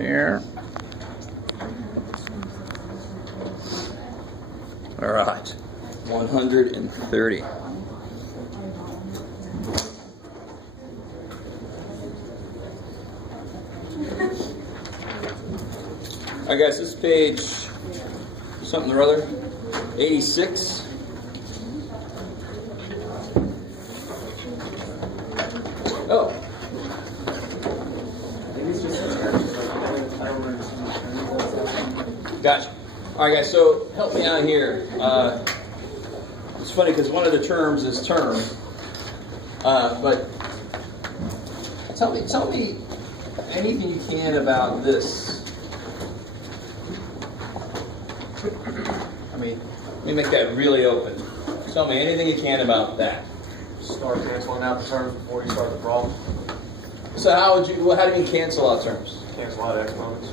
here. All right, 130. All right, guys, this is page something or other, 86. Oh. Gotcha. All right, guys, so help me out here. It's funny because one of the terms is term, but tell me anything you can about this. I mean, let me make that really open. Tell me anything you can about that. Start canceling out the terms before you start the problem. So how do you cancel out terms? Cancel out exponents.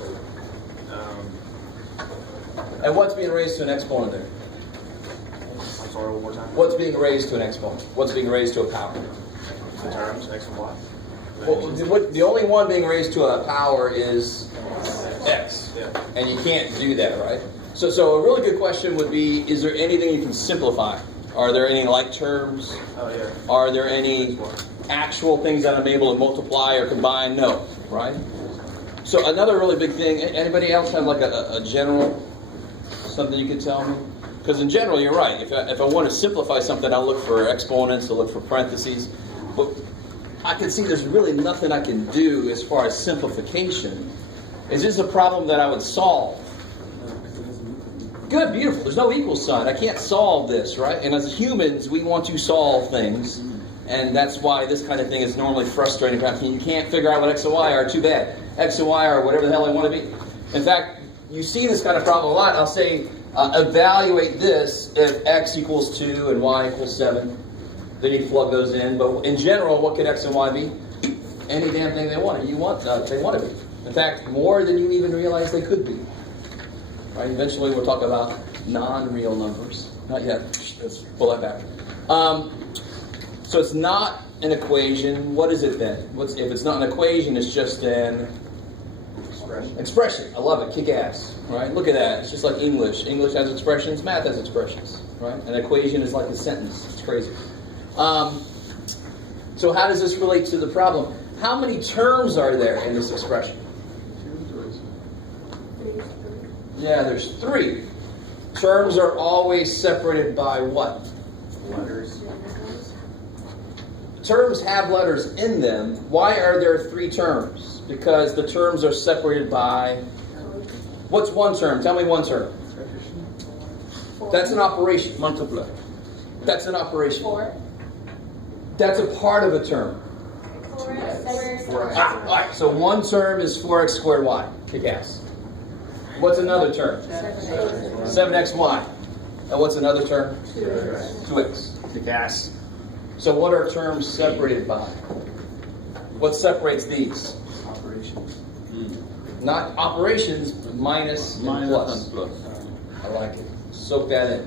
And what's being raised to an exponent there? I'm sorry, one more time. What's being raised to an exponent? What's being raised to a power? The terms, x and y. Well, the only one being raised to a power is x. Yeah. And you can't do that, right? So a really good question would be, is there anything you can simplify? Are there any like terms? Oh, yeah. Are there any actual things that I'm able to multiply or combine? No, right? So another really big thing, anybody else have like a general, something you could tell me? Because in general, you're right. If I want to simplify something, I'll look for exponents, I'll look for parentheses. But I can see there's really nothing I can do as far as simplification. Is this a problem that I would solve? Good, beautiful. There's no equal sign. I can't solve this, right? And as humans, we want to solve things. And that's why this kind of thing is normally frustrating. You can't figure out what x and y are. Too bad. X and y are whatever the hell I want to be. In fact, you see this kind of problem a lot. I'll say, evaluate this if x equals 2 and y equals 7. Then you plug those in. But in general, what could x and y be? Any damn thing they want. They want to be. In fact, more than you even realize they could be. Right? Eventually, we'll talk about non-real numbers. Not yet. Let's pull that back. So it's not an equation. What is it then? If it's not an equation, it's just an expression. I love it. Kick ass. Right? Look at that. It's just like English. English has expressions. Math has expressions. Right? An equation is like a sentence. It's crazy. So how does this relate to the problem? How many terms are there in this expression? Yeah, there's 3. Terms are always separated by what? Letters. Terms have letters in them. Why are there 3 terms? Because the terms are separated by... What's one term? Tell me one term. That's an operation. Multiply. That's an operation. 4. That's a part of a term. 4x. All right. So one term is 4x squared y. Kick ass. What's another term? 7xy. And what's another term? 2x. Kick ass. So what are terms separated by? What separates these? Operations. Not operations, but minus and plus. I like it. Soak that in.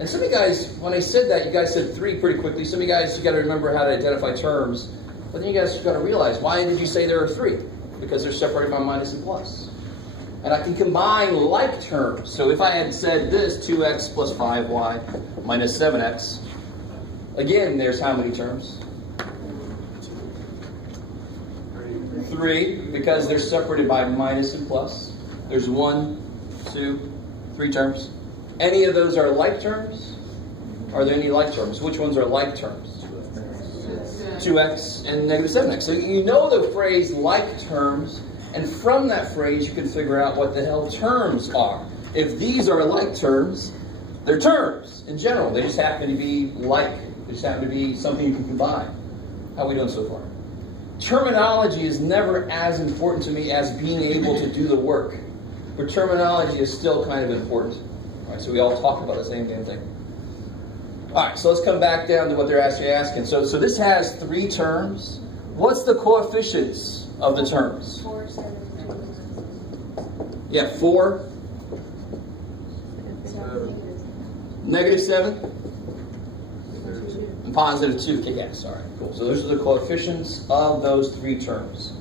And some of you guys, when I said that, you guys said 3 pretty quickly. Some of you guys, you got to remember how to identify terms. But then you guys got to realize, why did you say there are 3? Because they're separated by minus and plus. And I can combine like terms. So if I had said this, 2x plus 5y minus 7x, again, there's how many terms? 3, because they're separated by minus and plus. There's 1, 2, 3 terms. Any of those are like terms? Are there any like terms? Which ones are like terms? 2x and negative 7x. So you know the phrase like terms, and from that phrase you can figure out what the hell terms are. If these are like terms, they're terms in general. They just happen to be like. They just happen to be something you can combine. How are we doing so far? Terminology is never as important to me as being able to do the work. But terminology is still kind of important. Right, so we all talk about the same damn thing. All right, so let's come back down to what they're actually asking. So this has 3 terms. What's the coefficients of the terms? 4, 7, 2. Yeah, 4. Negative 7. And positive 2. Kick ass. All right, cool. So those are the coefficients of those 3 terms.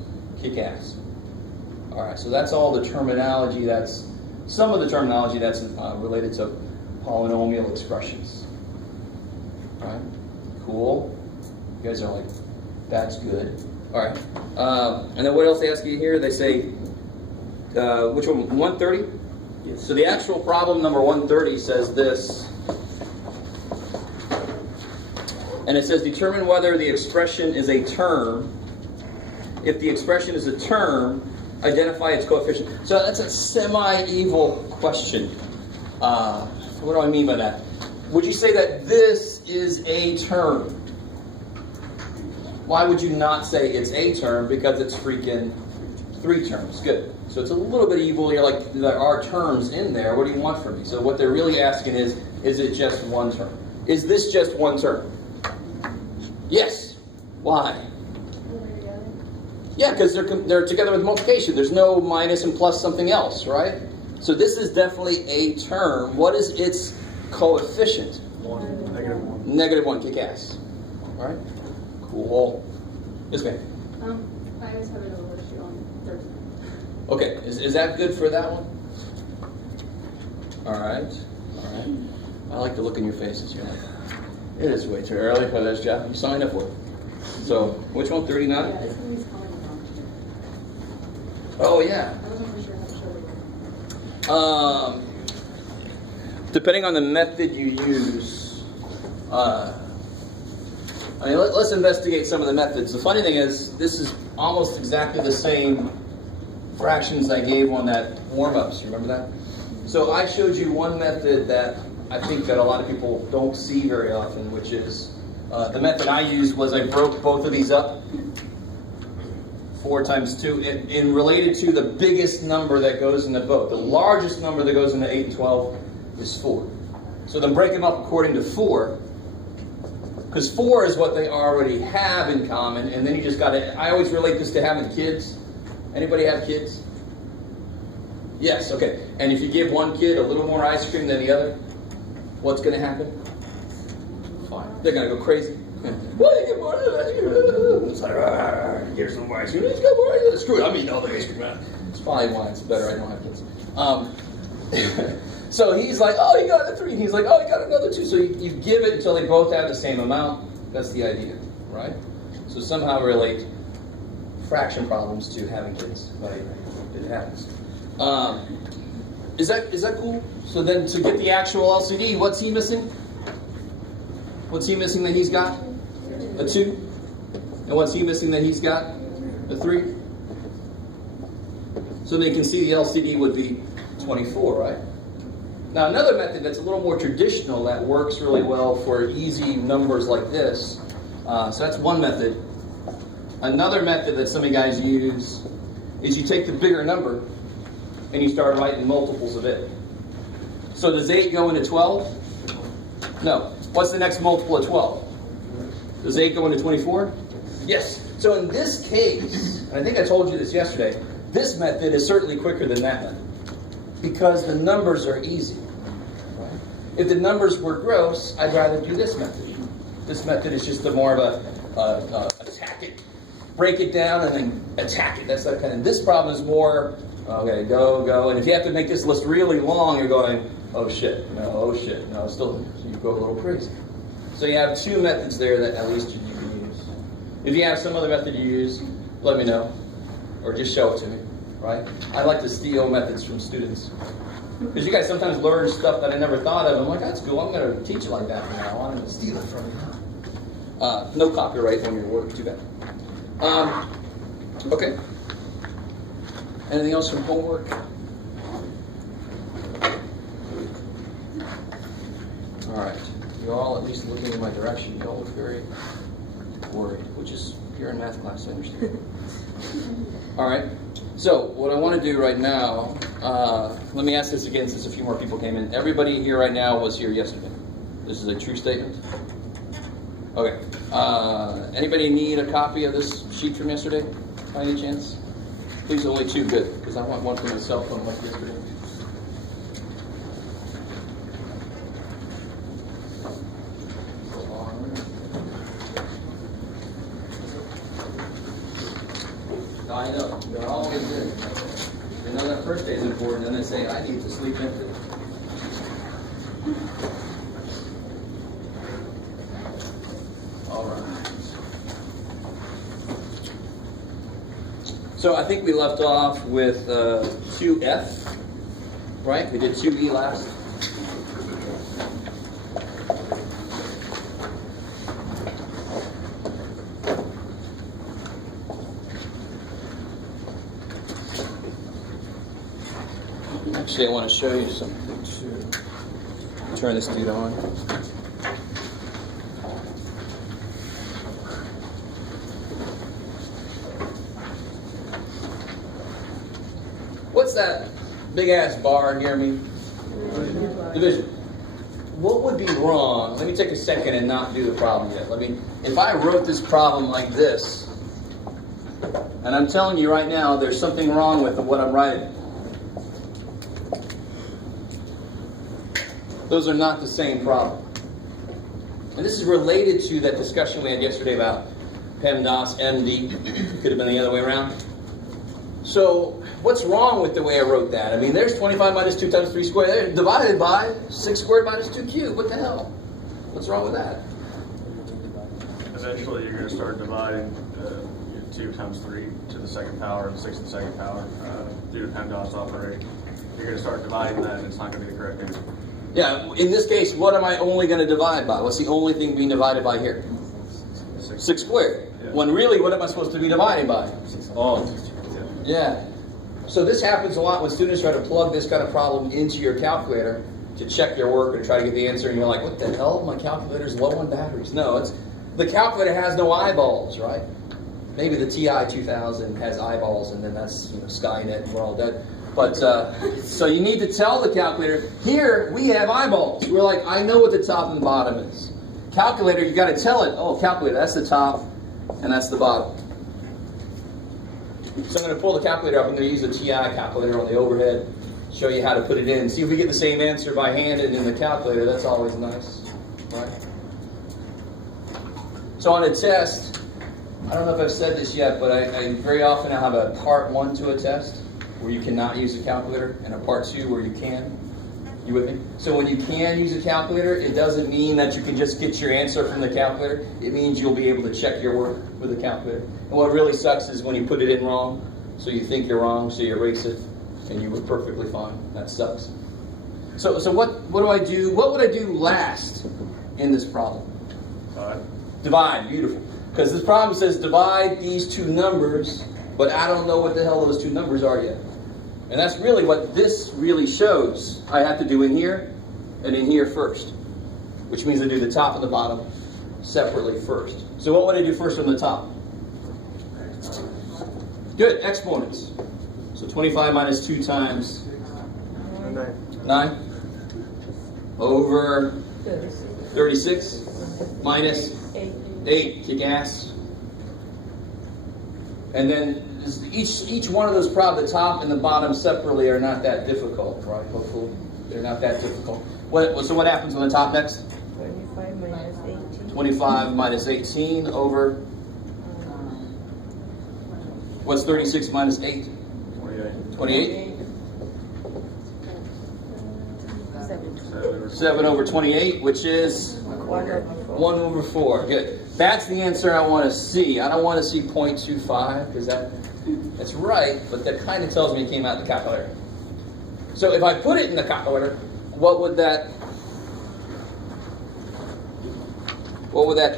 Kick ass. All right, so that's all the terminology that's, some of the terminology that's related to polynomial expressions. All right, cool. You guys are like, that's good. All right, and then what else they ask you here? They say, which one, 130? Yes. So the actual problem number 130 says this. And it says, determine whether the expression is a term. If the expression is a term, identify its coefficient. So that's a semi-evil question. What do I mean by that? Would you say that this is a term? Why would you not say it's a term? Because it's freaking 3 terms. Good. So it's a little bit evil. You're like, there are terms in there. What do you want from me? So what they're really asking is it just one term? Is this just one term? Yes. Why? Yeah, because they're together with multiplication. There's no minus and plus something else, right? So this is definitely a term. What is its coefficient? 1. Negative 1. Negative 1. Kick ass. All right. Cool. Yes, ma'am. I always have it over to on Thursday. Okay. Is that good for that one? All right. All right. I like the look in your faces. You're like, it is way too early for this job. You signed up for it. So, which one? 39? Yeah, it's going to be calling wrong. Oh, yeah. I wasn't for sure how to show it. Depending on the method you use, let's investigate some of the methods. The funny thing is, this is almost exactly the same fractions I gave on that warm-ups. You remember that? So I showed you one method that I think that a lot of people don't see very often, which is the method I used was I broke both of these up, 4 times 2, in related to the biggest number that goes into both. The largest number that goes into 8 and 12 is 4. So then break them up according to 4, because 4 is what they already have in common, and then you just got to, I always relate this to having kids. Anybody have kids? Yes, okay. And if you give one kid a little more ice cream than the other, what's going to happen? Fine. They're going to go crazy. Well, you get more ice cream. It's like, here's some more ice cream. Let's go more ice cream. Screw it, I'm eating all the ice cream. It's probably why it's better I don't have kids. So he's like, oh, you got a 3. And he's like, oh, you got another 2. So you give it until they both have the same amount. That's the idea, right? So somehow relate fraction problems to having kids. Right? It happens. Is that cool? So then to get the actual LCD, what's he missing? What's he missing that he's got? A 2. And what's he missing that he's got? A 3. So then you can see the LCD would be 24, right? Now another method that's a little more traditional that works really well for easy numbers like this, so that's one method. Another method that some of you guys use is you take the bigger number and you start writing multiples of it. So does 8 go into 12? No. What's the next multiple of 12? Does 8 go into 24? Yes. So in this case, and I think I told you this yesterday, this method is certainly quicker than that method because the numbers are easy. Right? If the numbers were gross, I'd rather do this method. This method is just more of a attack it, break it down, and then attack it. That's that kind of. This problem is more, okay, go, and if you have to make this list really long, you're going, oh shit, no, still, you go a little crazy. So you have 2 methods there that at least you can use. If you have some other method you use, let me know, or just show it to me, right? I like to steal methods from students. Because you guys sometimes learn stuff that I never thought of. I'm like, that's cool, I'm going to teach you like that from now on, I'm going to steal it from you. No copyright on your work, too bad. Okay. Anything else from homework? All right. You're all at least looking in my direction. You don't look very worried, which is, you're in math class, I understand. All right. So, what I want to do right now, let me ask this again since a few more people came in. Everybody here right now was here yesterday. This is a true statement? Okay. Anybody need a copy of this sheet from yesterday, by any chance? Please, only 2, good, because I want one for myself from like yesterday. I know, they're always good. They know that first day is important, and they say, I need to sleep in today. All right. So I think we left off with 2F, right? We did 2E last. Actually, I want to show you something too. Turn this dude on. What's that big ass bar near me? Division. What would be wrong? Let me take a second and not do the problem yet. If I wrote this problem like this, and I'm telling you right now, there's something wrong with what I'm writing. Those are not the same problem. And this is related to that discussion we had yesterday about PEMDAS, MD. Could have been the other way around. So, what's wrong with the way I wrote that? I mean, there's 25 minus 2 times 3 squared. They're divided by 6 squared minus 2 cubed. What the hell? What's wrong with that? Eventually, you're going to start dividing 2 times 3 to the second power and 6 to the second power due to PEMDAS operating. You're going to start dividing that, and it's not going to be the correct answer. Yeah, in this case, what am I only going to divide by? What's the only thing being divided by here? 6 squared. Yeah. When really, what am I supposed to be dividing by? Oh, yeah. So this happens a lot when students try to plug this kind of problem into your calculator to check their work or try to get the answer, and you're like, what the hell? My calculator's low on batteries. No, the calculator has no eyeballs, right? Maybe the TI 2000 has eyeballs, and then that's Skynet, and we're all dead. But, so you need to tell the calculator, here, we have eyeballs. We're like, I know what the top and the bottom is. Calculator, you got to tell it, oh, calculator, that's the top, and that's the bottom. So I'm going to pull the calculator up. I'm going to use the TI calculator on the overhead, show you how to put it in. See if we get the same answer by hand and in the calculator. That's always nice, right? So on a test, I don't know if I've said this yet, but I very often have a part 1 to a test, where you cannot use a calculator, and a part 2 where you can. You with me? So when you can use a calculator, it doesn't mean that you can just get your answer from the calculator. It means you'll be able to check your work with the calculator. And what really sucks is when you put it in wrong, so you think you're wrong, so you erase it, and you were perfectly fine. That sucks. So what do I do? What would I do last in this problem? Divide. Beautiful. Because this problem says divide these two numbers, but I don't know what the hell those two numbers are yet. And that's really what this really shows. I have to do in here and in here first, which means I do the top and the bottom separately first. So what would I do first on the top? Good, exponents. So 25 minus 2 times 9 over 36 minus 8. Kick ass. And then each one of those problems, the top and the bottom separately, are not that difficult, right? Hopefully, they're not that difficult. So what happens on the top next? 25 minus 18. 25 minus 18 over... What's 36 minus 8? 28. 7 over 28, which is 1 over 4. Good. That's the answer I want to see. I don't want to see 0.25, because that's right, but that kind of tells me it came out of the calculator. So if I put it in the calculator, what would that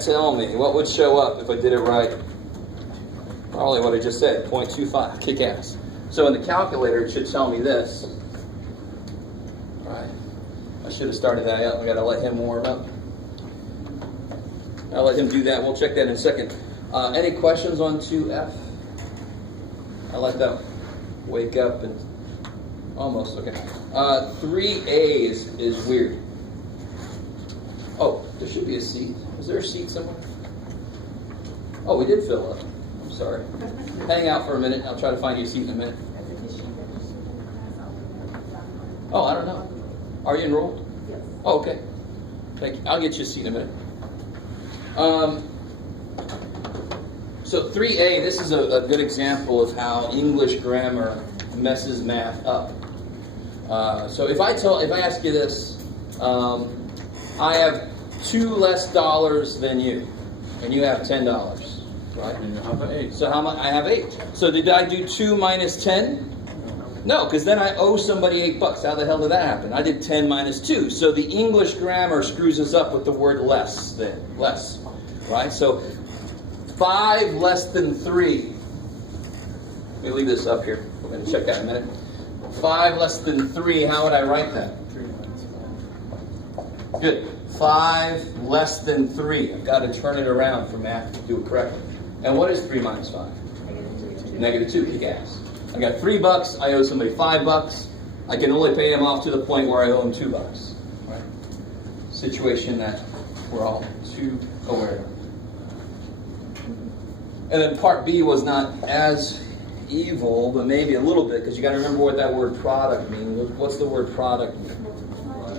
tell me? What would show up if I did it right? Probably what I just said, 0.25, kick ass. So in the calculator, it should tell me this. Right. I should have started that out. I got to let him warm up. I'll let him do that. We'll check that in a second. Any questions on 2F? I let that wake up and almost okay. 3A is weird. Oh, there should be a seat. Is there a seat somewhere? Oh, we did fill up. I'm sorry. Hang out for a minute. I'll try to find you a seat in a minute. Oh, I don't know. Are you enrolled? Yes. Oh, okay. Thank you. I'll get you a seat in a minute. So 3A, this is a good example of how English grammar messes math up. So if I ask you this, I have $2 less than you, and you have $10, right? And you have 8. So how much? I have 8. So did I do 2 minus 10? No, because then I owe somebody $8. How the hell did that happen? I did 10 minus 2. So the English grammar screws us up with the word less then. Less. Right? So 5 less than 3. Let me leave this up here. We're going to check that in a minute. 5 less than 3, how would I write that? 3 minus 5. Good. 5 less than 3. I've got to turn it around for math to do it correctly. And what is 3 minus 5? Negative 2. Kick ass. I got $3. I owe somebody $5. I can only pay him off to the point where I owe him $2. Right? Situation that we're all too aware of. And then part B was not as evil, but maybe a little bit, because you got to remember what that word product means. What's the word product mean?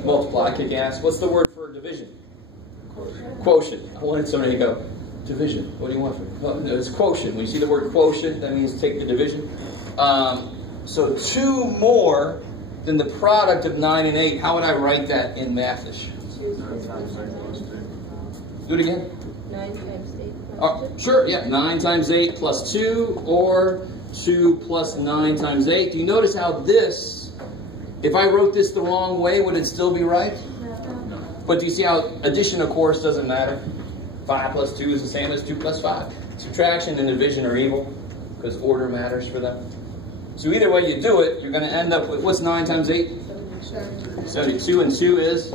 Multiply, kick ass. What's the word for division? Quotient. I wanted somebody to go, division. What do you want from me? No, it's quotient. When you see the word quotient, that means take the division. So 2 more than the product of 9 and 8. How would I write that in mathish? 9 times 8 plus 2. Do it again. 9 times 8 plus Oh, sure, yeah. 9 times 8 plus 2, or 2 plus 9 times 8. Do you notice how this, if I wrote this the wrong way, would it still be right? No. But do you see how addition, of course, doesn't matter? 5 plus 2 is the same as 2 plus 5. Subtraction and division are evil, because order matters for them. So either way you do it, you're going to end up with, what's 9 times 8? 72, and 2 is?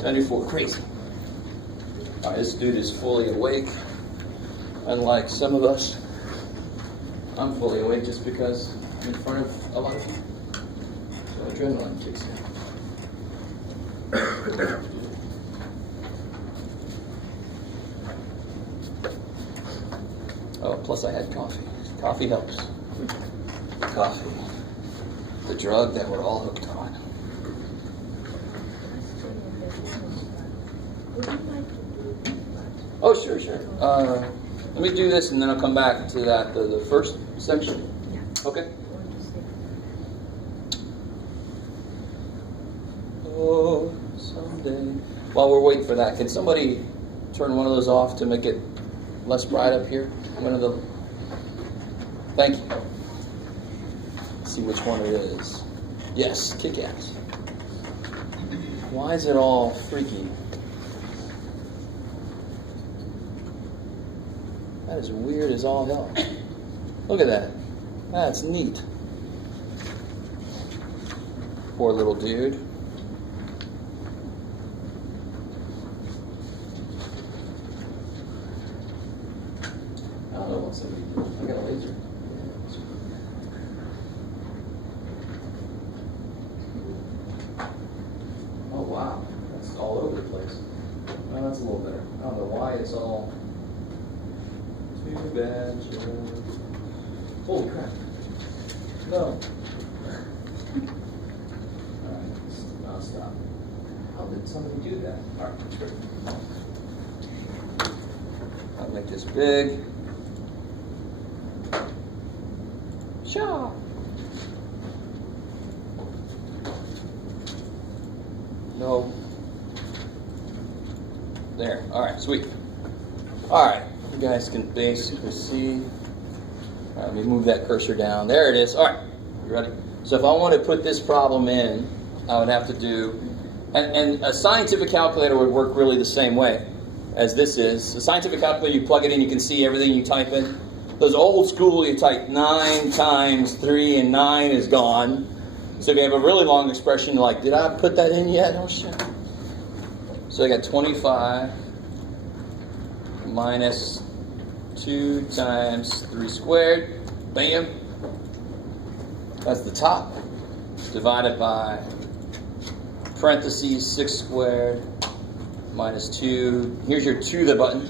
74. Crazy. All right, this dude is fully awake. Unlike some of us, I'm fully awake just because I'm in front of a lot of people. So adrenaline kicks in. Oh, plus I had coffee. Coffee helps. Coffee. The drug that we're all hooked on. Oh, sure. Let me do this and then I'll come back to that, the first section. Okay. Oh, someday. While we're waiting for that, can somebody turn one of those off to make it less bright up here? One of the. Thank you. Let's see which one it is. Yes, kick ass. Why is it all freaky? That is weird as all hell. Look at that. That's neat. Poor little dude. I don't know what somebody did. I got a laser. Oh wow. That's all over the place. Oh, that's a little better. I don't know why it's all too bad. Holy crap. No. Alright, I'll stop. How did somebody do that? Alright, that's great. I'll make this big. Sure. No. There. Alright, sweet. Alright, you guys can basically see. Alright, let me move that cursor down. There it is. Alright, you ready? So if I want to put this problem in, I would have to do, and a scientific calculator would work really the same way as this is. A scientific calculator, you plug it in, you can see everything you type in. Those old school, you type 9 times 3 and 9 is gone. So if you have a really long expression, you're like, did I put that in yet? Oh shit. So I got 25 minus 2 times 3 squared. Bam. That's the top. Divided by parentheses 6 squared minus 2. Here's your to the button.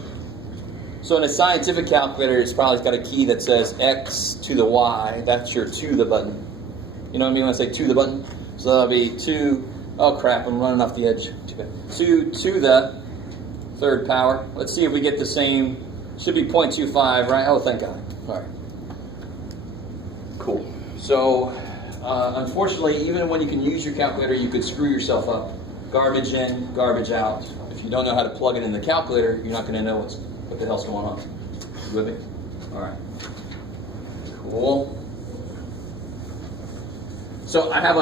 So in a scientific calculator, it's probably got a key that says X to the Y. That's your to the button. You know what I mean when I say to the button? So that'll be 2, oh crap, I'm running off the edge. 2 to the third power. Let's see if we get the same, should be 0.25, right? Oh, thank God. All right. Cool. So, unfortunately, even when you can use your calculator, you could screw yourself up. Garbage in, garbage out. If you don't know how to plug it in the calculator, you're not going to know what the hell's going on. You with me? All right. Cool. So I have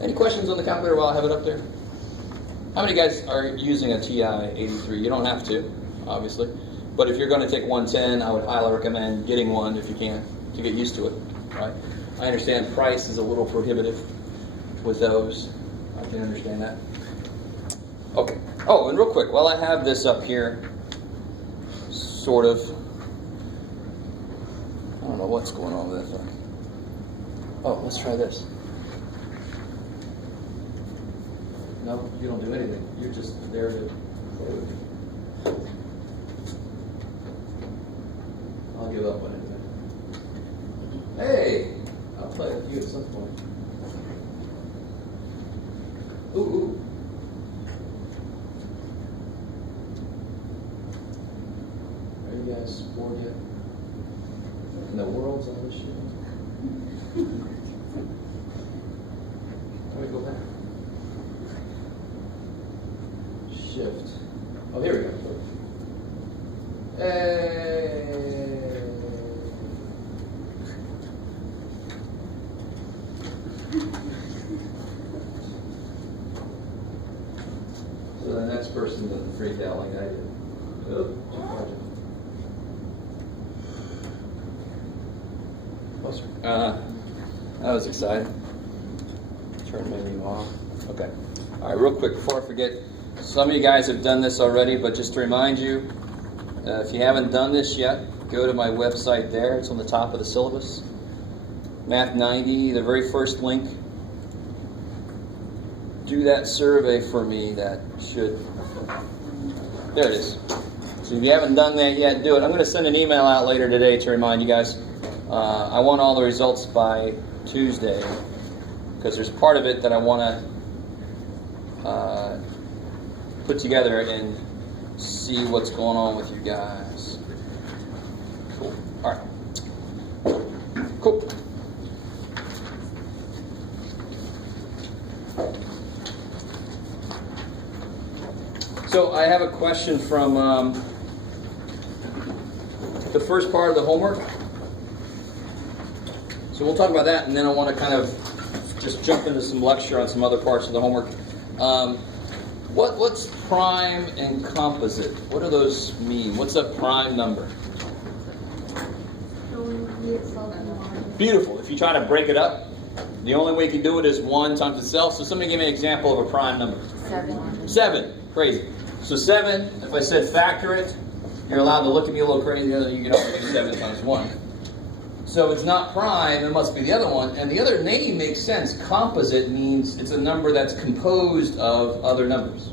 any questions on the calculator while I have it up there? How many guys are using a TI-83? You don't have to, obviously. But if you're going to take 110, I would highly recommend getting one if you can, to get used to it, right? I understand price is a little prohibitive with those. I can understand that. Okay. Oh, and real quick, while I have this up here, sort of, I don't know what's going on with that thing. Oh, let's try this. No, you don't do anything. You're just there to play with it. I'll give up on it. Hey! I'll play with you at some point. Ooh, ooh. Are you guys bored yet? And the world's on this shit. Let me go back. Shift. Oh, here we go. Hey. So the next person doesn't freak out like I did. Oh, closer. That was exciting. Turn menu off. Okay. All right, real quick before I forget. Some of you guys have done this already, but just to remind you, if you haven't done this yet, go to my website there. It's on the top of the syllabus. Math 90, the very first link. Do that survey for me. That should... There it is. So if you haven't done that yet, do it. I'm going to send an email out later today to remind you guys. I want all the results by Tuesday, because there's part of it that I want to put together and see what's going on with you guys. Cool. All right. Cool. So I have a question from the first part of the homework. So we'll talk about that, and then I want to kind of just jump into some lecture on some other parts of the homework. What's prime and composite? What do those mean? What's a prime number? Beautiful. If you try to break it up, the only way you can do it is 1 times itself. So somebody give me an example of a prime number. 7. 7. Crazy. So 7, if I said factor it, you're allowed to look at me a little crazy. You can only do 7 times 1. So it's not prime, it must be the other one. And the other name makes sense. Composite means it's a number that's composed of other numbers.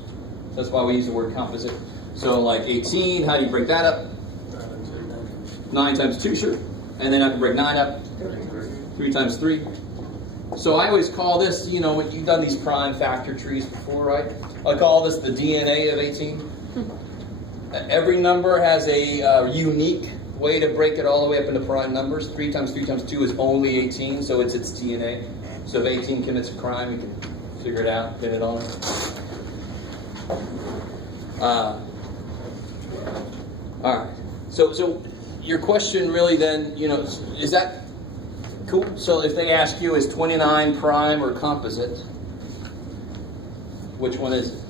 So that's why we use the word composite. So like 18, how do you break that up? 9 times 2, sure. And then I can break 9 up. 3 times 3. So I always call this, you know, when you've done these prime factor trees before, right? I call this the DNA of 18. Every number has a unique way to break it all the way up into prime numbers. 3 times 3 times 2 is only 18, so it's its DNA. So if 18 commits a crime, you can figure it out, pin it on it. All right. So your question really then, you know, is that cool? So if they ask you, is 29 prime or composite? Which one is it?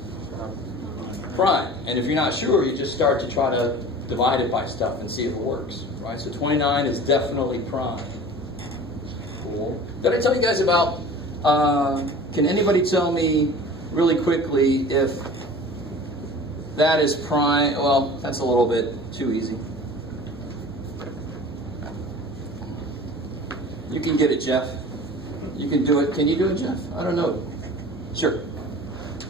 Prime. And if you're not sure, you just start to try to divide it by stuff and see if it works, right? So 29 is definitely prime. Cool. Did I tell you guys about, can anybody tell me really quickly if that is prime? Well, that's a little bit too easy. You can get it, Jeff. You can do it. Can you do it, Jeff? I don't know. Sure.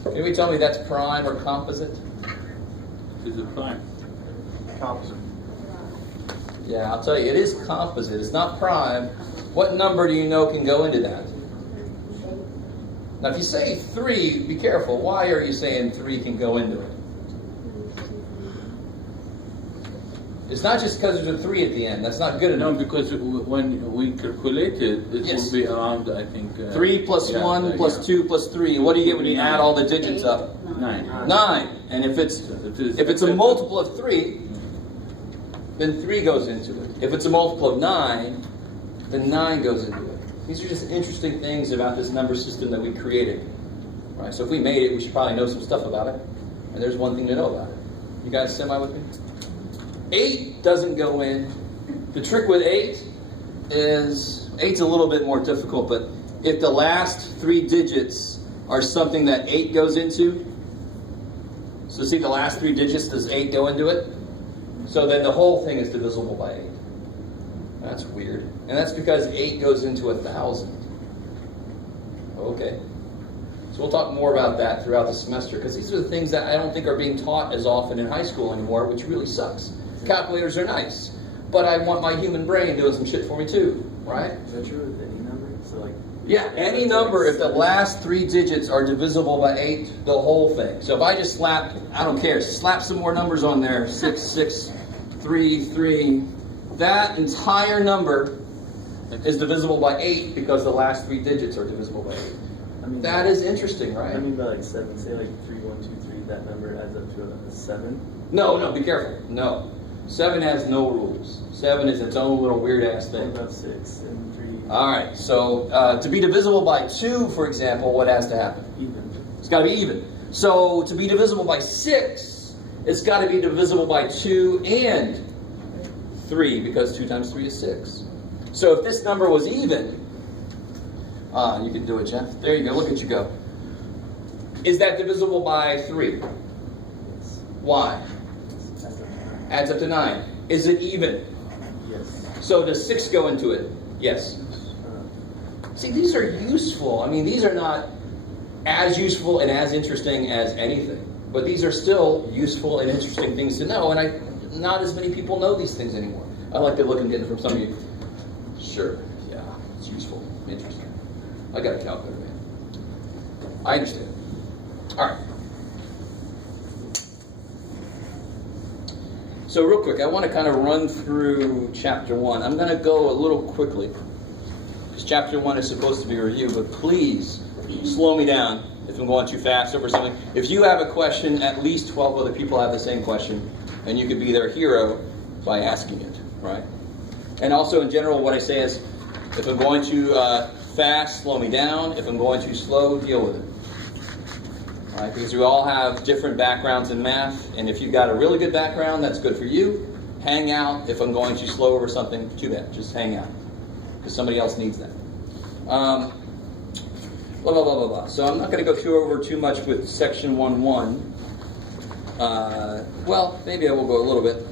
Can anybody tell me that's prime or composite? Is it prime? Composite. Yeah, I'll tell you, it is composite. It's not prime. What number do you know can go into that? Now, if you say 3, be careful. Why are you saying 3 can go into it? It's not just because there's a 3 at the end. That's not good No, enough. because when we calculate it, it Yes. will be around, I think... 3 plus 1 plus 2 plus 3. What do you get when you add all the digits up? 9. 9. And if it's a multiple of 3, then 3 goes into it. If it's a multiple of 9, then 9 goes into it. These are just interesting things about this number system that we created. Right? So if we made it, we should probably know some stuff about it. And there's one thing to know about it. You guys semi with me? 8 doesn't go in. The trick with 8 is, 8's a little bit more difficult, but if the last 3 digits are something that 8 goes into, so see the last 3 digits, does 8 go into it? So then the whole thing is divisible by 8. That's weird. And that's because 8 goes into 1,000. Okay. So we'll talk more about that throughout the semester, because these are the things that I don't think are being taught as often in high school anymore, which really sucks. Calculators are nice, but I want my human brain doing some shit for me too, right? Is that true with any number? So like, yeah, any number, if the last 3 digits are divisible by 8, the whole thing. So if I just slap, I don't care, slap some more numbers on there, 6, 6, 3, 3, that entire number is divisible by 8 because the last 3 digits are divisible by 8. I mean, That is interesting, right? I mean by like 7, say like 3, 1, 2, 3, that number adds up to a 7. No, be careful. No. 7 has no rules. 7 is its own little weird-ass What thing. about 6 and 3? All right, so to be divisible by 2, for example, what has to happen? Even. It's got to be even. So to be divisible by 6, it's got to be divisible by 2 and 3, because 2 times 3 is 6. So if this number was even, you can do it, Jeff. There you go. Look at you go. Is that divisible by 3? Yes. Why? Adds up to 9. Is it even? Yes. So does 6 go into it? Yes. See, these are useful. I mean, these are not as useful and as interesting as anything, but these are still useful and interesting things to know, and not as many people know these things anymore. I like the look I'm getting from some of you. Sure, yeah, it's useful, interesting. I got a calculator, man. I understand. All right. So real quick, I want to kind of run through chapter 1. I'm going to go a little quickly, because chapter 1 is supposed to be a review, but please slow me down if I'm going too fast over something. If you have a question, at least 12 other people have the same question, and you could be their hero by asking it, right? And also in general, what I say is, if I'm going too fast, slow me down. If I'm going too slow, deal with it. Right? Because we all have different backgrounds in math, and if you've got a really good background, that's good for you. Hang out. If I'm going too slow over something, too bad. Just hang out, because somebody else needs that. Blah, blah, blah, blah, blah. So I'm not going to go over too much with section 1.1. Well, maybe I will go a little bit.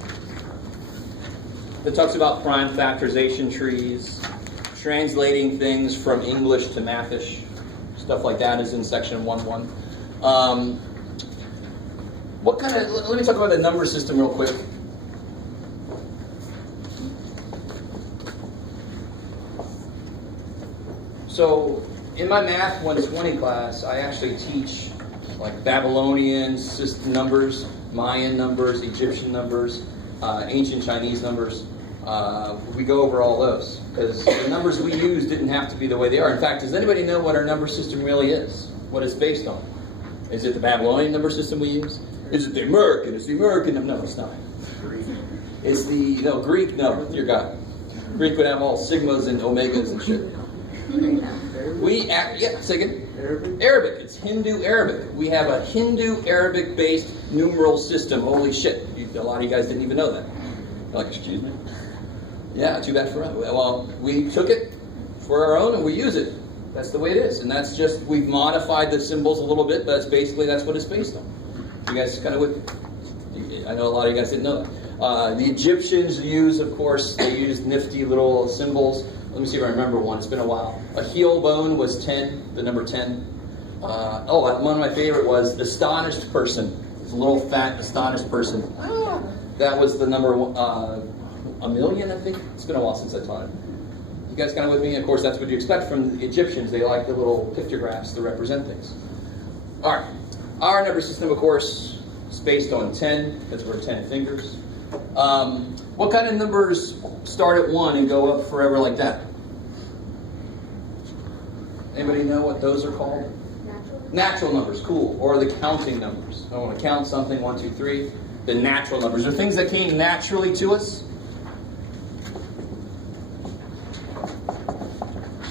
It talks about prime factorization trees, translating things from English to Mathish. Stuff like that is in section 1.1. Let me talk about the number system real quick. So in my Math 120 class, I actually teach like Babylonian numbers, Mayan numbers, Egyptian numbers, ancient Chinese numbers. We go over all those because the numbers we use didn't have to be the way they are. In fact, does anybody know what our number system really is? What it's based on? Is it the Babylonian number system we use? Is it the American? It's the American. No, it's not. It's the Greek. No, dear God. Greek would have all sigmas and omegas and shit. Say again. Arabic. It's Hindu Arabic. We have a Hindu Arabic-based numeral system. Holy shit! A lot of you guys didn't even know that. You're like, excuse me? Yeah, too bad for us. Well, we took it for our own and we use it. That's the way it is, and that's just, we've modified the symbols a little bit, but that's basically, that's what it's based on. You guys kind of would, I know a lot of you guys didn't know that. The Egyptians use, of course, they used nifty little symbols. Let me see if I remember one. It's been a while. A heel bone was 10, the number 10. One of my favorite was astonished person. It's a little fat, astonished person. That was the number 1,000,000, I think. It's been a while since I taught it. You guys kind of with me? Of course, that's what you expect from the Egyptians. They like the little pictographs to represent things. All right. Our number system, of course, is based on 10. That's where 10 fingers. What kind of numbers start at 1 and go up forever like that? Anybody know what those are called? Natural numbers, cool. Or the counting numbers. I want to count something, 1, 2, 3. The natural numbers are things that came naturally to us.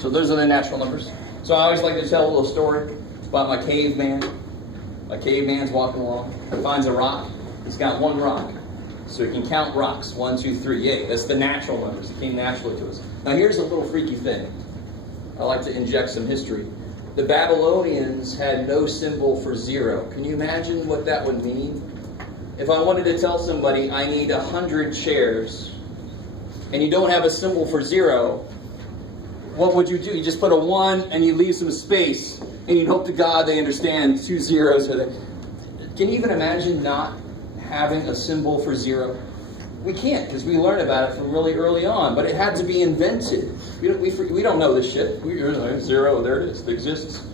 So those are the natural numbers. So I always like to tell a little story about my caveman. My caveman's walking along, finds a rock. He's got 1 rock. So he can count rocks, 1, 2, 3. Yay, that's the natural numbers. It came naturally to us. Now here's a little freaky thing. I like to inject some history. The Babylonians had no symbol for 0. Can you imagine what that would mean? If I wanted to tell somebody I need 100 chairs, and you don't have a symbol for 0, what would you do? You just put a 1 and you leave some space, and you'd hope to God they understand 2 zeros. Can you even imagine not having a symbol for 0? We can't, because we learn about it from really early on, but it had to be invented. We don't know this shit. 0, there it is, it exists.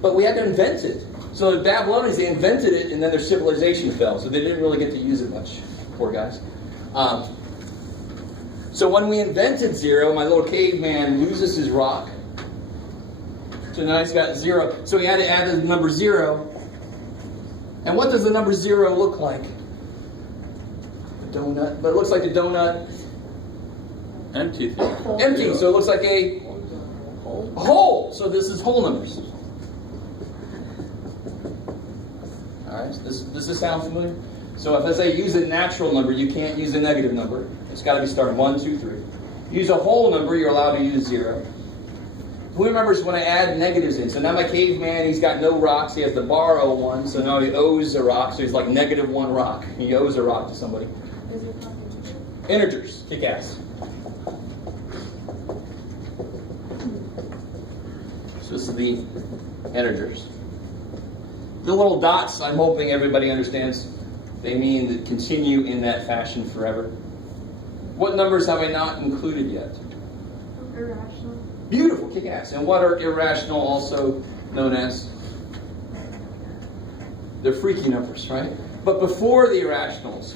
But we had to invent it. So the Babylonians, they invented it, and then their civilization fell, so they didn't really get to use it much. Poor guys. So when we invented 0, my little caveman loses his rock. So now he's got 0. So he had to add the number 0. And what does the number 0 look like? A donut. But it looks like a donut. Empty. Empty. So it looks like a hole. So this is whole numbers. Alright, does this sound familiar? So if I say use a natural number, you can't use a negative number. It's got to be starting 1, 2, 3. Use a whole number, you're allowed to use 0. Who remembers when I add negatives in? So now my caveman, he's got no rocks. He has to borrow 1. So now he owes a rock. So he's like -1 rock. He owes a rock to somebody. Integers. Kick ass. So this is the integers. The little dots, I'm hoping everybody understands, they mean to continue in that fashion forever. What numbers have I not included yet? Irrational. Beautiful, kick ass. And what are irrational also known as? They're freaky numbers, right? But before the irrationals,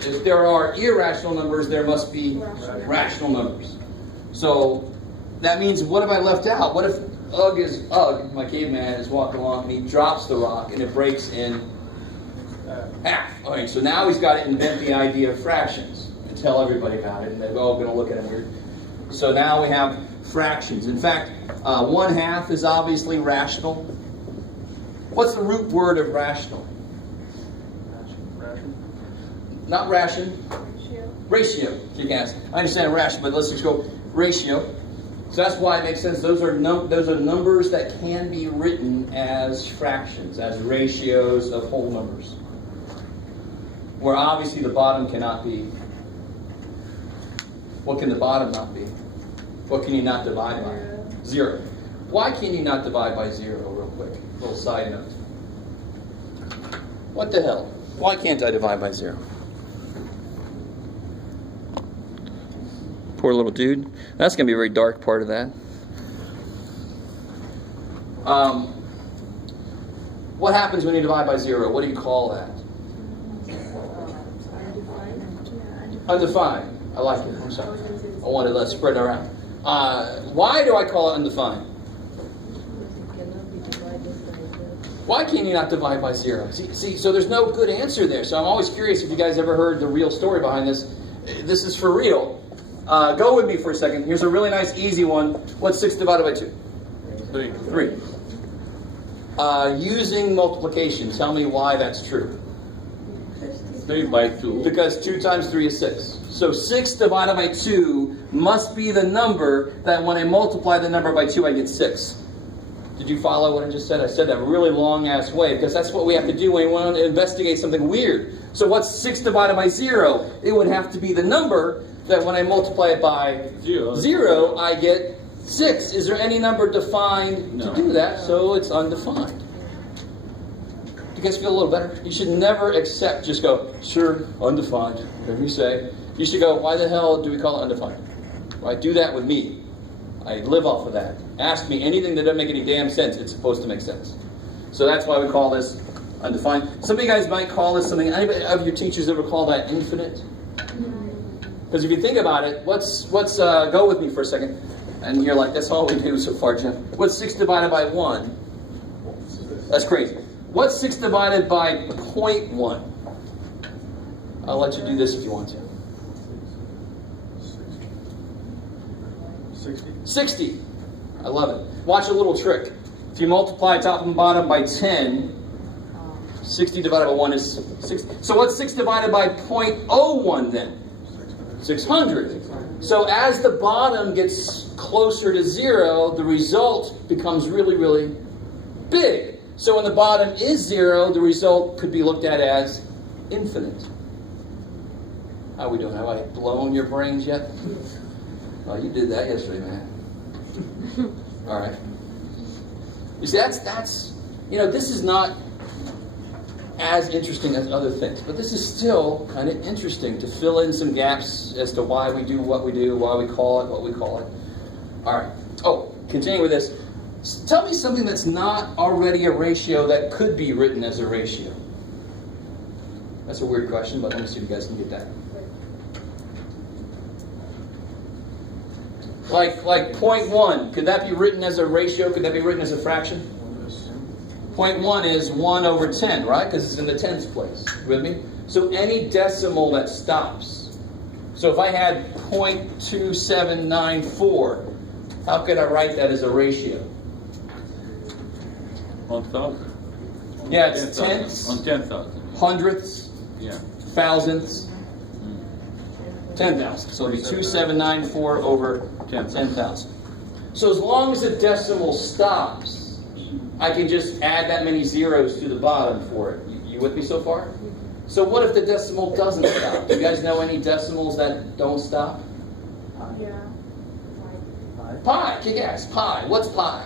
if there are irrational numbers, there must be rational numbers. So that means, what have I left out? What if Ugg, my caveman, is walking along and he drops the rock and it breaks in half? All right, so now he's got to invent the idea of fractions and tell everybody about it, and they're all going to look at him weird. So now we have fractions. In fact, 1/2 is obviously rational. What's the root word of rational? Ration. Not ration. Ratio. You can ask. I understand ration, but let's just go ratio. So that's why it makes sense. Those are numbers that can be written as fractions, as ratios of whole numbers. Where obviously the bottom cannot be. What can the bottom not be? What can you not divide by? 0. Why can you not divide by 0, real quick? Little side note. What the hell? Why can't I divide by 0? Poor little dude. That's going to be a very dark part of that. What happens when you divide by 0? What do you call that? Undefined. I like it. I'm sorry. I wanted to spread it around. Why do I call it undefined? Why can you not divide by 0? See, so there's no good answer there. So I'm always curious if you guys ever heard the real story behind this. This is for real. Go with me for a second. Here's a really nice, easy one. What's 6 divided by 2? 3. Using multiplication, tell me why that's true. 3 by 2. Because 2 times 3 is 6. So 6 divided by 2 must be the number that when I multiply the number by 2, I get 6. Did you follow what I just said? I said that really long-ass way, because that's what we have to do when we want to investigate something weird. So what's 6 divided by 0? It would have to be the number that when I multiply it by 0, I get 6. Is there any number defined to do that? So it's undefined. Do you guys feel a little better? You should never accept, just go, sure, undefined, whatever you say. You should go, why the hell do we call it undefined? Right? Do that with me. I live off of that. Ask me anything that doesn't make any damn sense. It's supposed to make sense. So that's why we call this undefined. Some of you guys might call this something. Anybody of your teachers ever call that infinite? Because if you think about it, go with me for a second. And you're like, that's all we do so far, Jim. What's 6 divided by 1? That's crazy. What's 6 divided by 0.1? I'll let you do this if you want to. 60. I love it. Watch a little trick. If you multiply top and bottom by 10, 60 divided by 1 is 60. So what's 6 divided by 0.01 then? 600. So as the bottom gets closer to 0, the result becomes really, really big. So when the bottom is 0, the result could be looked at as infinite. How are we doing? Have I blown your brains yet? Oh, you did that yesterday, man. All right. You see, that's this is not as interesting as other things, but this is still kind of interesting to fill in some gaps as to why we do what we do, why we call it what we call it. All right. Oh, continuing with this. Tell me something that's not already a ratio that could be written as a ratio. That's a weird question, but let me see if you guys can get that. Like 0.1, could that be written as a ratio? Could that be written as a fraction? 0.1 is 1 over 10, right? Because it's in the tens place. You with me? So any decimal that stops. So if I had 0.2794, how could I write that as a ratio? 1,000. Yeah, it's tenths. On 10,000. Hundredths. Yeah. Thousandths. 10,000. So it'll be 2794 over 10,000. So as long as the decimal stops, I can just add that many zeros to the bottom for it. You with me so far? So what if the decimal doesn't stop? Do you guys know any decimals that don't stop? Yeah. Pi. Kick ass. Pi. What's pi?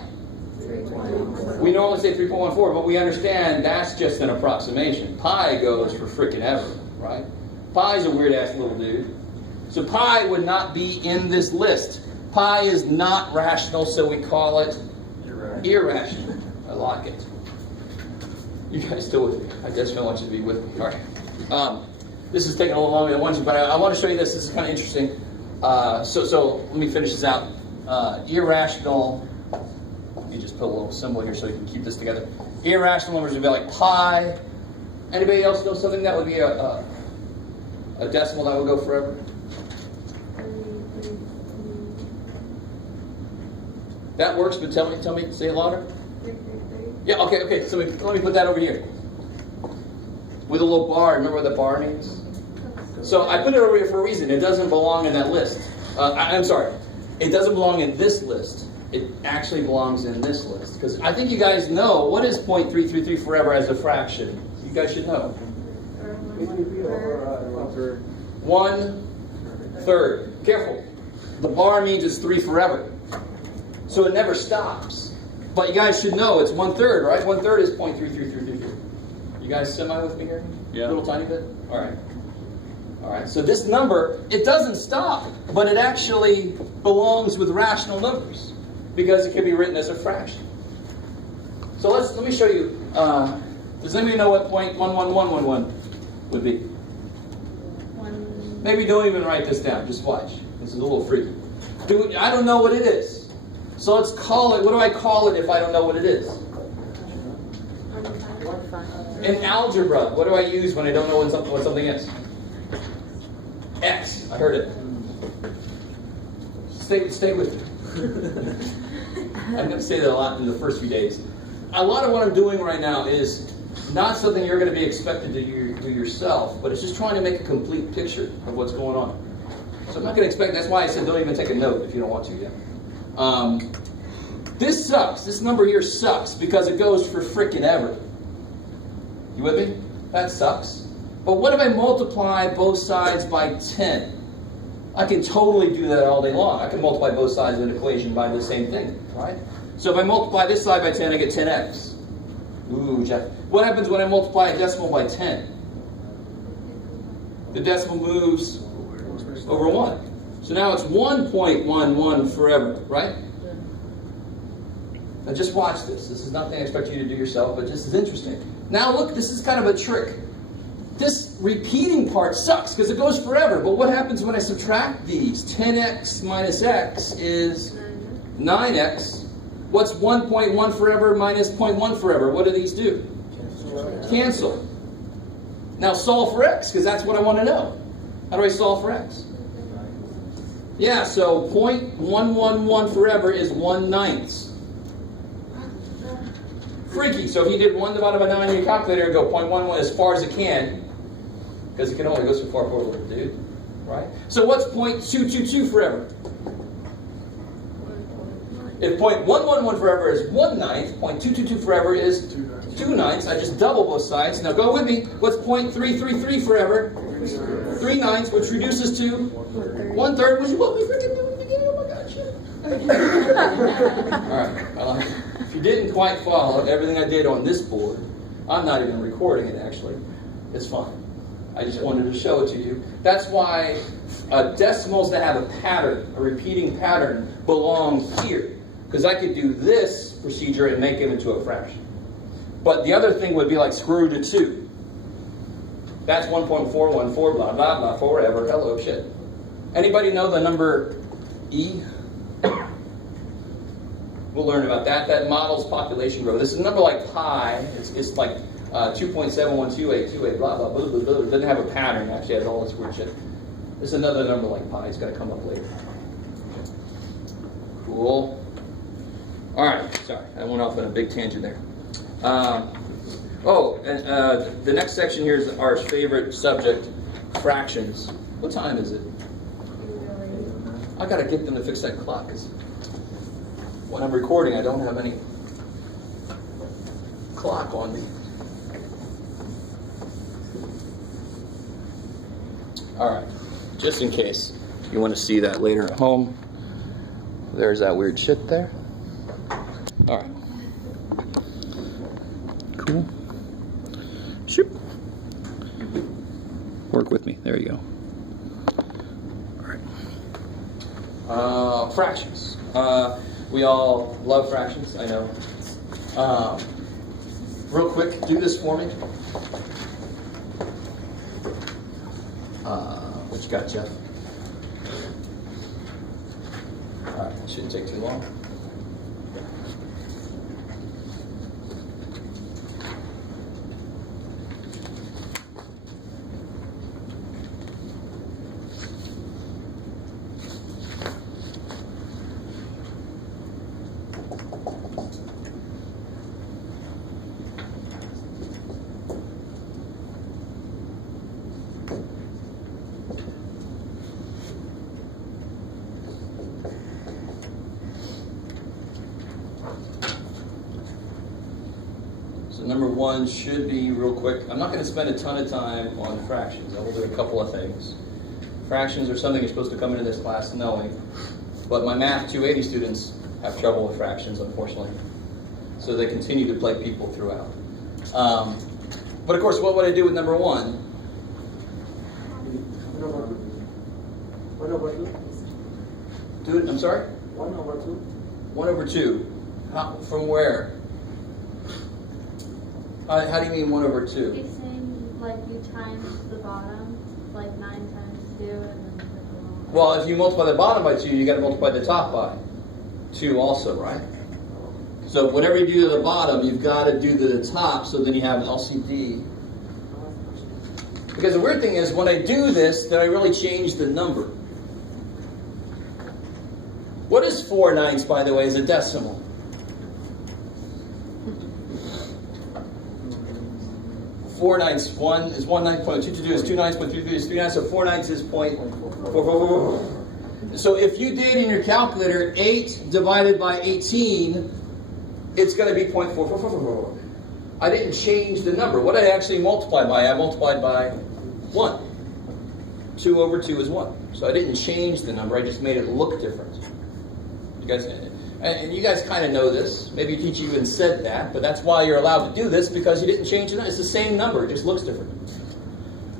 3.14. We normally say 3.14, but we understand that's just an approximation. Pi goes for frickin' ever, right? Pi's a weird-ass little dude. So pi would not be in this list. Pi is not rational, so we call it irrational. I like it. You guys still with me? I just don't want you to be with me. All right. This is taking a little longer than I wanted to, but I want to show you this. This is kind of interesting. So let me finish this out. Irrational. Let me just put a little symbol here so you can keep this together. Irrational numbers would be like pi. Anybody else know something that would be a decimal that would go forever? That works, but tell me, say it louder. 3.33. Yeah, okay. So let me put that over here. With a little bar. Remember what the bar means? So I put it over here for a reason. It doesn't belong in that list. I'm sorry. It doesn't belong in this list. It actually belongs in this list. Because I think you guys know, what is 0.333 forever as a fraction? You guys should know. 1/3. Careful. The bar means it's 3 forever. So it never stops. But you guys should know it's 1/3, right? 1/3 is 0.33333. You guys semi with me here? Yeah. A little tiny bit? All right. All right. So this number, it doesn't stop, but it actually belongs with rational numbers because it can be written as a fraction. So let me show you. Does anybody know what 0.11111 would be? Maybe don't even write this down. Just watch. This is a little freaky. I don't know what it is. So let's call it, what do I call it if I don't know what it is? In algebra, what do I use when I don't know what something is? X. I heard it. Stay with me. I'm going to say that a lot in the first few days. A lot of what I'm doing right now is not something you're going to be expected to do yourself, but it's just trying to make a complete picture of what's going on. So I'm not going to expect, that's why I said don't even take a note if you don't want to yet. This sucks. This number here sucks because it goes for frickin' ever. You with me? That sucks. But what if I multiply both sides by 10? I can totally do that all day long. I can multiply both sides of an equation by the same thing, right? So if I multiply this side by 10, I get 10x. Ooh, Jeff. What happens when I multiply a decimal by 10? The decimal moves over 1. So now it's 1.11 forever, right? Now just watch this. This is nothing I expect you to do yourself, but this is interesting. Now look, this is kind of a trick. this repeating part sucks because it goes forever. But what happens when I subtract these? 10x minus x is 9x. What's 1.1 forever minus 0.1 forever? What do these do? Cancel. Now solve for x, because that's what I want to know. How do I solve for x? Yeah, so 0.111 forever is 1/9. Freaky. So if you did 1 divided by 9 in your calculator, it'd go 0.11 as far as it can, because it can only go so far forward, dude. Right? So what's 0.222 forever? If 0.111 forever is 1/9, 0.222 forever is 2/9. I just double both sides. Now go with me. What's 0.333 forever? 3/9, which reduces to 1/3, which is what we freaking do at the beginning. Oh my God, shit. Alright, well, if you didn't quite follow everything I did on this board, I'm not even recording it actually. It's fine. I just wanted to show it to you. That's why decimals that have a pattern, a repeating pattern, belong here. Because I could do this procedure and make it into a fraction. But the other thing would be like screw to 2. That's 1.414, blah, blah, blah, forever. Hello, shit. Anybody know the number E? We'll learn about that. That models population growth. This is a number like pi. It's like 2.712828, blah, blah, blah, blah, blah. It doesn't have a pattern, actually. It has all this weird shit. There's another number like pi. It's going to come up later. Cool. All right. Sorry. I went off on a big tangent there. The next section here is our favorite subject, fractions. What time is it? I got to get them to fix that clock, because when I'm recording, I don't have any clock on me. All right, just in case you want to see that later at home, there's that weird shit there. All right. Cool. Shoop. Work with me. There you go. All right. Fractions. We all love fractions, I know. Real quick, do this for me. What you got, Jeff? All right. Shouldn't take too long. Number one should be real quick. I'm not going to spend a ton of time on fractions. I will do a couple of things. Fractions are something you're supposed to come into this class knowing, but my Math 280 students have trouble with fractions, unfortunately. So they continue to plague people throughout. But of course, what would I do with number one? 1 over 2. Do it, I'm sorry? 1 over 2. 1 over 2. How, from where? How do you mean 1 over 2? It's saying like you times the bottom, like 9 times 2, and then the Well, if you multiply the bottom by 2, you got to multiply the top by 2 also, right? So whatever you do to the bottom, you've got to do to the top, so then you have an LCD. Because the weird thing is, when I do this, then I really change the number. What is 4/9, by the way, as a decimal? 4/9 is 1 is 1/9.222 is 2/9.33 is 3/9, so 4/9 is 0.444. So if you did in your calculator 8 divided by 18, it's going to be 0.4444. I didn't change the number. What did I actually multiply by? I multiplied by 1. 2 over 2 is 1. So I didn't change the number. I just made it look different. You guys, and you guys kind of know this. Maybe your teacher even said that, but that's why you're allowed to do this, because you didn't change the number. It's the same number. It just looks different.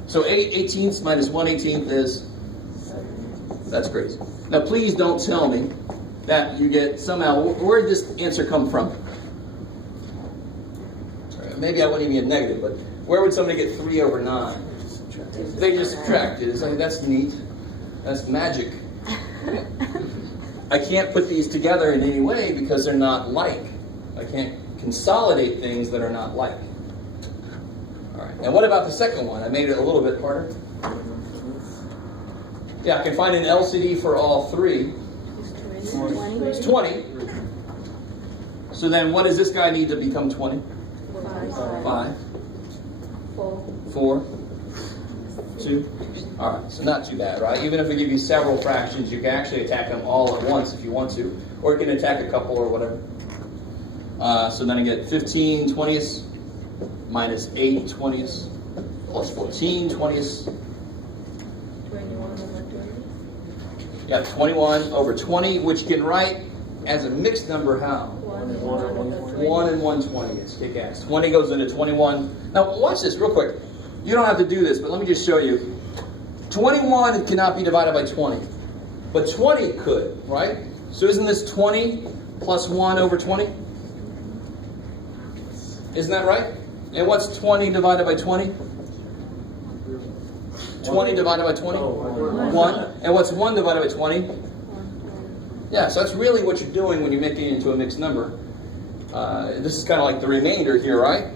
So 8/18 minus 1/18 is... That's crazy. Now, please don't tell me that you get somehow... Where did this answer come from? Maybe I wouldn't even get negative, but where would somebody get 3/9? They just subtracted. It's like, that's neat. That's magic. I can't put these together in any way because they're not like. I can't consolidate things that are not like. All right. Now what about the second one? I made it a little bit harder. Yeah, I can find an LCD for all three. It's 20. So then what does this guy need to become 20? 5. 4. 2. All right, so not too bad, right? Even if we give you several fractions, you can actually attack them all at once if you want to. Or you can attack a couple or whatever. So then I get 15 20ths minus 8 20ths plus 14 20ths. 21 over 20. Yeah, 21 over 20, which can write as a mixed number how? 1 and 1/20. Kick ass. 20 goes into 21. Now watch this real quick. You don't have to do this, but let me just show you. 21 cannot be divided by 20. But 20 could, right? So isn't this 20 plus 1 over 20? Isn't that right? And what's 20 divided by 20? 20 divided by 20? 1. And what's 1 divided by 20? Yeah, so that's really what you're doing when you're making it into a mixed number. This is kind of like the remainder here, right?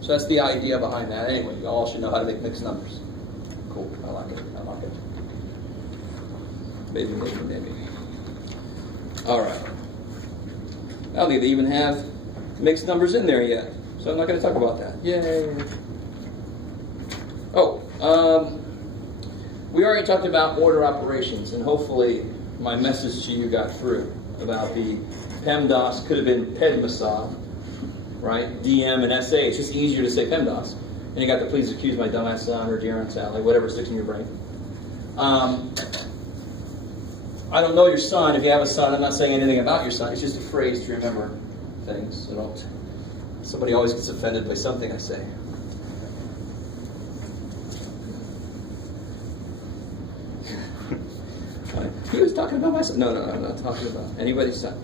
So that's the idea behind that. Anyway, you all should know how to make mixed numbers. Cool. I like it. I like it. Maybe. All right. I don't think they even have mixed numbers in there yet. So I'm not going to talk about that. Yay. Oh, we already talked about order operations, and hopefully my message to you got through about the PEMDAS could have been PEDMASA, right? DM and SA. It's just easier to say PEMDAS. And you got the please excuse my dumbass son or dear Aunt Sally, whatever sticks in your brain. I don't know your son. If you have a son, I'm not saying anything about your son. It's just a phrase to remember things. So don't. Somebody always gets offended by something I say. He was talking about my son. No, I'm not talking about anybody's son.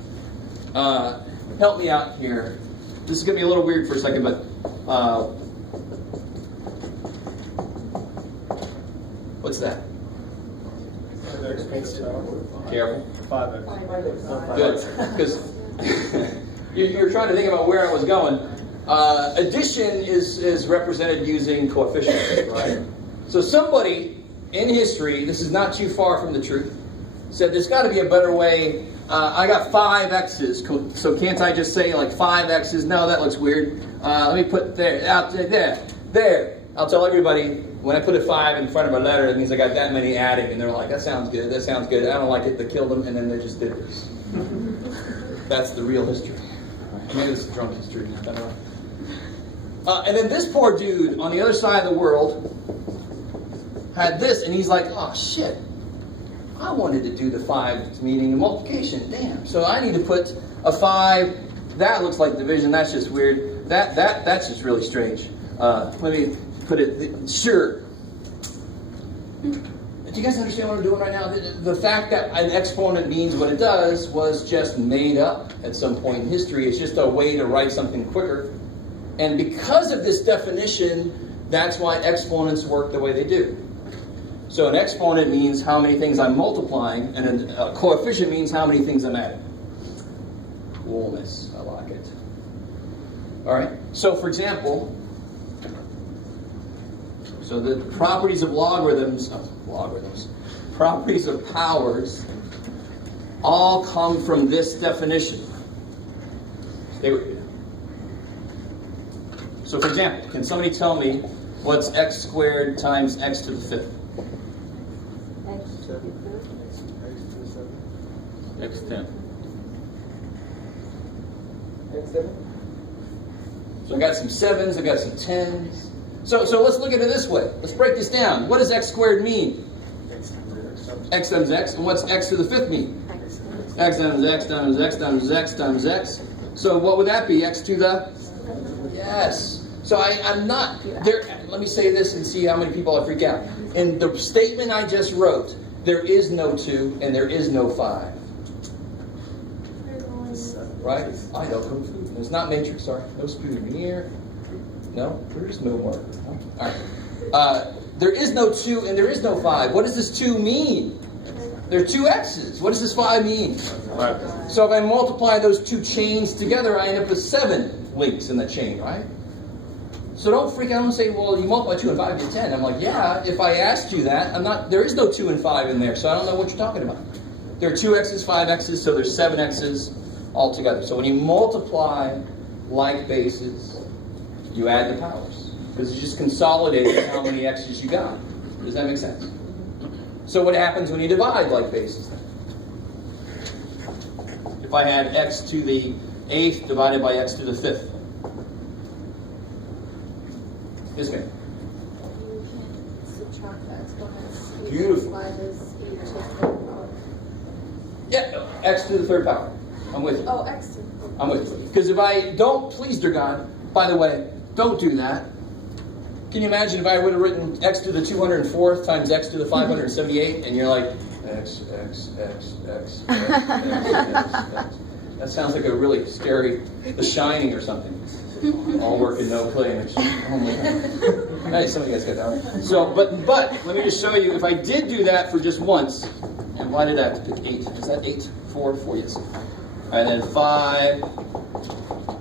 Help me out here. This is going to be a little weird for a second, but what's that? Careful. 5x. Good. Because you're trying to think about where I was going. Addition is represented using coefficients, right? So somebody in history, this is not too far from the truth, said there's got to be a better way. I got 5 x's, so can't I just say like 5 x's? No, that looks weird. Let me put there, out there. I'll tell everybody when I put a 5 in front of a letter, it means I got that many adding, and they're like, that sounds good. I don't like it. They killed them, and then they just did this. That's the real history. Maybe this is drunk history. I don't know. And then this poor dude on the other side of the world had this, and he's like, oh shit. I wanted to do the 5 meaning multiplication. Damn. So I need to put a 5. That looks like division. That's just weird. That's just really strange. Let me put it. Sure. Do you guys understand what I'm doing right now? The fact that an exponent means what it does was just made up at some point in history. It's just a way to write something quicker. And because of this definition, that's why exponents work the way they do. So an exponent means how many things I'm multiplying, and a coefficient means how many things I'm adding. Coolness. I like it. All right. So for example, so the properties of properties of powers all come from this definition. Stay with me. So for example, can somebody tell me what's x squared times x to the 5th? X10. So I got some 7s, I got some 10s. So let's look at it this way. Let's break this down. What does x squared mean? X times x. And what's x to the 5th mean? X times x times x times x times x. So what would that be? X to the? Yes. So I'm not there. Let me say this and see how many people I freak out. In the statement I just wrote, there is no 2 and there is no 5. Right? I know Kung Fu. It's not Matrix, sorry. No spoon here. No, there's no more. All right. there is no 2 and there is no 5. What does this 2 mean? There are 2 x's. What does this 5 mean? So if I multiply those 2 chains together, I end up with 7 links in the chain, right? So don't freak out and say, well, you multiply 2 and 5, you get 10. I'm like, yeah, if I asked you that, there is no 2 and 5 in there, so I don't know what you're talking about. There are 2 x's, 5 x's, so there's 7 x's altogether. So when you multiply like bases, you add the powers. Because you just consolidated how many x's you got. Does that make sense? So what happens when you divide like bases then? If I had x to the 8th divided by x to the 5th. Yes, ma'am. You can subtract the exponents. Beautiful. 5 is e to the 3rd power. Yeah, x to the 3rd power. I'm with you. Oh, x to the 3rd power. I'm with you. Because if I don't, please, dear God, by the way, don't do that. Can you imagine if I would have written x to the 204th times x to the 578, and you're like, x, x, x, x, x, x, x, x. That sounds like a really scary The Shining or something. All work and no play. Oh my God. Hey, some of you guys got that one. So, but let me just show you, if I did do that for just once, and why did I have to pick 8? Is that 8? 4, 4, yes. And then 5.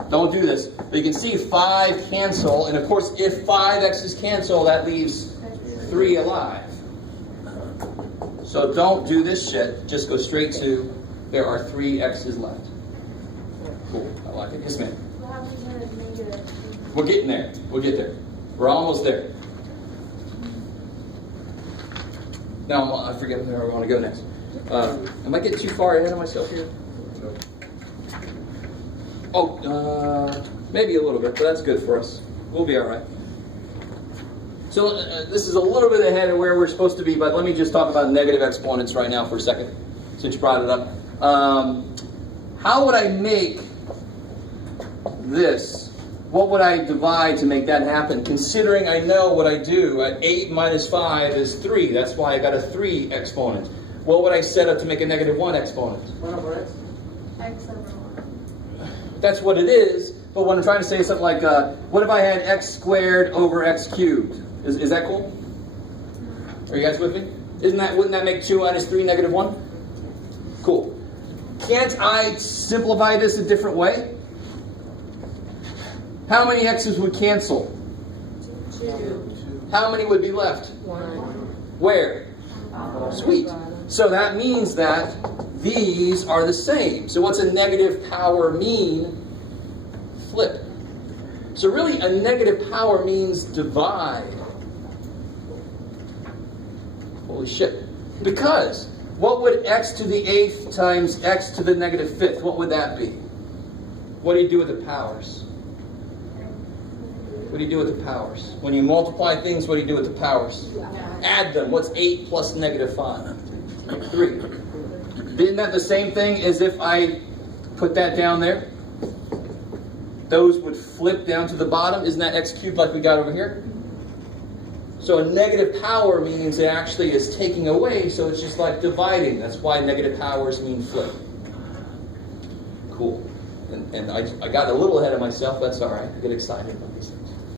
Don't do this. But you can see 5 cancel, and of course, if 5 x's cancel, that leaves 3 alive. So don't do this shit. Just go straight to, there are 3 x's left. Cool. I like it. Yes, ma'am. What happens when it's negative? We're getting there. We'll get there. We're almost there. Now, I forget where I want to go next. Am I getting too far ahead of myself here? Oh, maybe a little bit, but that's good for us. We'll be all right. So this is a little bit ahead of where we're supposed to be, but let me just talk about negative exponents right now for a second, since you brought it up. How would I make this? What would I divide to make that happen? Considering I know what I do, 8 minus 5 is 3. That's why I got a 3 exponent. What would I set up to make a negative 1 exponent? 1 over x? X over 1. That's what it is, but what I'm trying to say is something like, what if I had x squared over x cubed? Is that cool? Are you guys with me? Wouldn't that make 2 minus 3 negative 1? Cool. Can't I simplify this a different way? How many x's would cancel? 2. How many would be left? 1. Where? Sweet. So that means that these are the same. So what's a negative power mean? Flip. So really a negative power means divide. Holy shit. Because what would x to the 8th times x to the negative 5th, what would that be? What do you do with the powers? What do you do with the powers? When you multiply things, what do you do with the powers? Add them. What's 8 plus negative 5? 3. Isn't that the same thing as if I put that down there? Those would flip down to the bottom. Isn't that x cubed like we got over here? So a negative power means it actually is taking away, so it's just like dividing. That's why negative powers mean flip. Cool. And I got a little ahead of myself. That's all right. I get excited about these things.